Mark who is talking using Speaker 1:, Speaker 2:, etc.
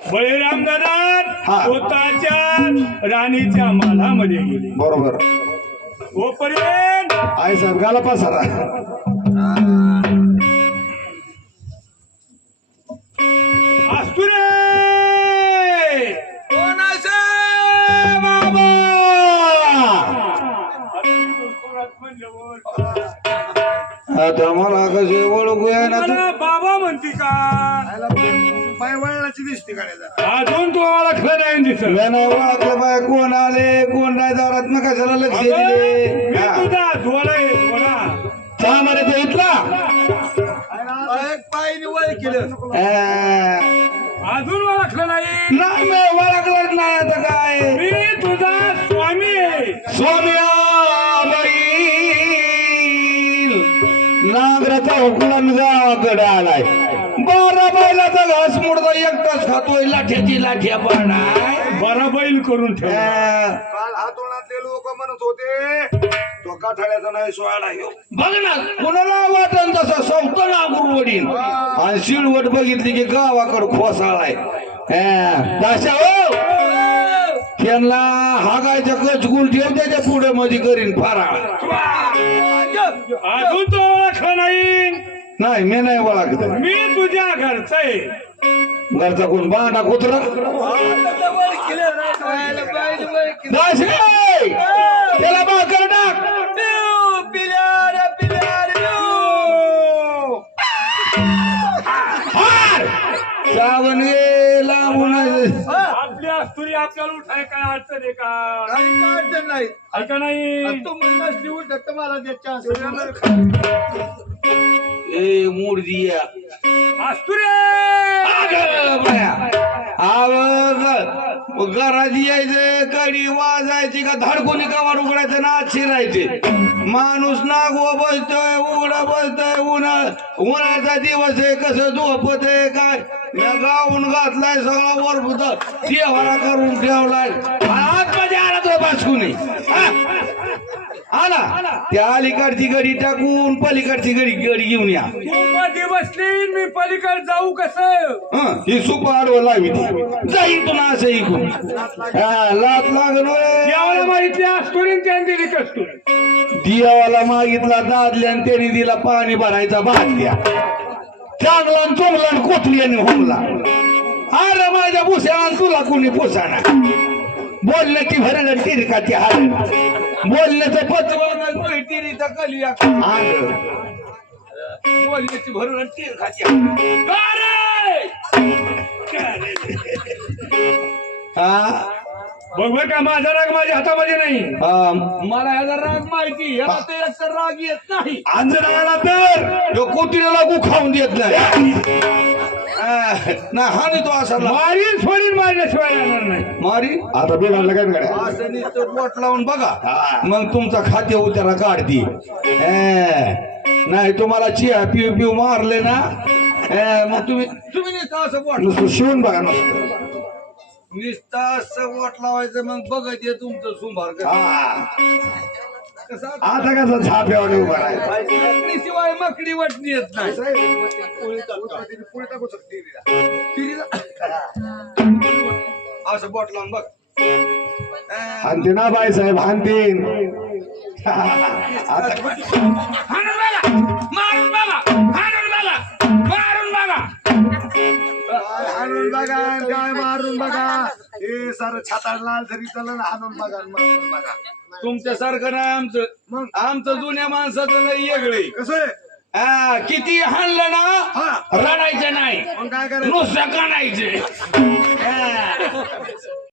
Speaker 1: बळीराम दादा
Speaker 2: हा.
Speaker 1: स्वतःच्या राणीच्या मालामध्ये गेले.
Speaker 2: बरोबर
Speaker 1: तोपर्यंत
Speaker 2: आई साहेब गाला पसारा
Speaker 1: असतो रे
Speaker 2: बाबा आता मला कसे ओळखूया ना तू
Speaker 1: मला बाबा म्हणते का
Speaker 3: पाय वळणाची दिसते गाड्याचा.
Speaker 1: अजून तो ओळखलं नाही दिसत.
Speaker 2: मी नाही ओळखलं बाय कोण आले कोण नाही दारात मग कशाला लक्ष
Speaker 1: अगं,
Speaker 2: दिले
Speaker 1: मी
Speaker 2: हा.
Speaker 1: तुझा धुवाला
Speaker 2: चहा मध्ये तो इथला
Speaker 3: एक पाय निवळ केलं.
Speaker 1: अजून ओळखलं नाही.
Speaker 2: नाही मी ओळखलंच नाही आता काय
Speaker 1: मी तुझा स्वामी आहे.
Speaker 2: सोम्याबाई नागराचा हुकलन गावाकडे आलाय 12 बैलाचा घास मुडदा एकटाच खातोय लाठ्याची लाठ्या पाहणार
Speaker 1: बरा बैल करून ठेव.
Speaker 3: काल हातोडातले लोक म्हणत होते तो काठाळ्याचा नाही सोळा ह्यो.
Speaker 2: बघ ना कुणाला वाटण तसा संत नागुरवडीन आणि शिळवट बघितली की गावाकडे खोसाळाय दाशा हो त्यांना हागायच्या कचगुल ठेव त्याच्या पुढे मध्ये करीन फराळ
Speaker 1: अजून तो ओळखलं नाही.
Speaker 2: नाही मी नाही ओळखत
Speaker 1: मी तुझ्या घरचा आहे.
Speaker 2: घरचा कोण बांडा कुत्रा दाशे त्याला भाकर टाक हार! सावन गे लांबून
Speaker 1: आपली अस्तुरी आपल्याला उठाय काय अडचण आहे का?
Speaker 3: काही अडचण नाही.
Speaker 1: ऐका नाही.
Speaker 3: तू म्हणलास निवड धक्का मला द्यायच्या असेल.
Speaker 2: ए मूड दिया
Speaker 1: अस्तुरी
Speaker 2: घरात यायचं कडी वाजायची का धाडकोनी कावर उघडायचं ना शिरायचे माणूस नागवा बसतोय उघडा बसतोय उन्हाळ्याचा दिवस आहे कसं झोपत आहे काय मी गाऊन घातलाय सगळा वर देवारा करून ठेवलाय आतमध्ये आला तो बासकुनी आला त्या अलीकडची गडी टाकून पलीकडची गडी घेऊन या
Speaker 1: तू मध्ये बसली मी पलीकडे जाऊ कसं?
Speaker 2: ही सुप आडवं लावी जाईल तुला असं इकून लात लागल
Speaker 1: देवाला माहिती अस्तुरी त्यांनी दिली कस्तुरी.
Speaker 2: दियावाला मागितला दादल्या आणि त्याने दिला पाणी भरायचा भातल्या चांगला आणि चोमला आणि कोथली आणि होमला अरे माझ्या भुसाना तुला कोणी पोसाना बोलण्याची भरण टिरकाची हार बोलण्याचं पत्र टिरीचा कलिया बोलण्याची भरून टिरकाची हा
Speaker 1: बघ बर का माझा राग माझ्या हातामध्ये नाही.
Speaker 2: मला याचा राग माहिती याला ते एकतर राग येत नाही अंजनाला तर तो कुत्रीला खाऊन देत नाही हानी तो असा
Speaker 1: मारीन सोडीन मारल्याशिवाय येणार नाही.
Speaker 2: मारी आता बिलाला काय करा असं नुसतं बोट लावून बघा मग तुमचा खाते उतारा काढती नाही तुम्हाला चिया पिऊ पिऊ मारले ना मग तुम्ही नुसतं असं बोट नुसतं शिवून बघा नुसतं नुसतं असं बोट लावायचं मग बघत ये तुमचं सुंभार आता कसं झाप्यावर उभा राहायचं शिवाय मकडी वाटणी येत नाही
Speaker 3: पुढे टाकू शकते
Speaker 2: असं बोट लावून बघ
Speaker 3: हानते ना बाई साहेब हानतीन. हाणून बघा काय मारून बघा हे सारं छाताड लाल जरी चलन हाणून बघा मारून बघा.
Speaker 2: तुमच्यासारखं नाही आमचं मग आमचं जुन्या माणसाचं नाही वेगळे
Speaker 3: कसं आहे?
Speaker 2: किती हाणलं ना रडायचं नाही
Speaker 3: मग काय करायचं?
Speaker 2: नुसतं काढायचे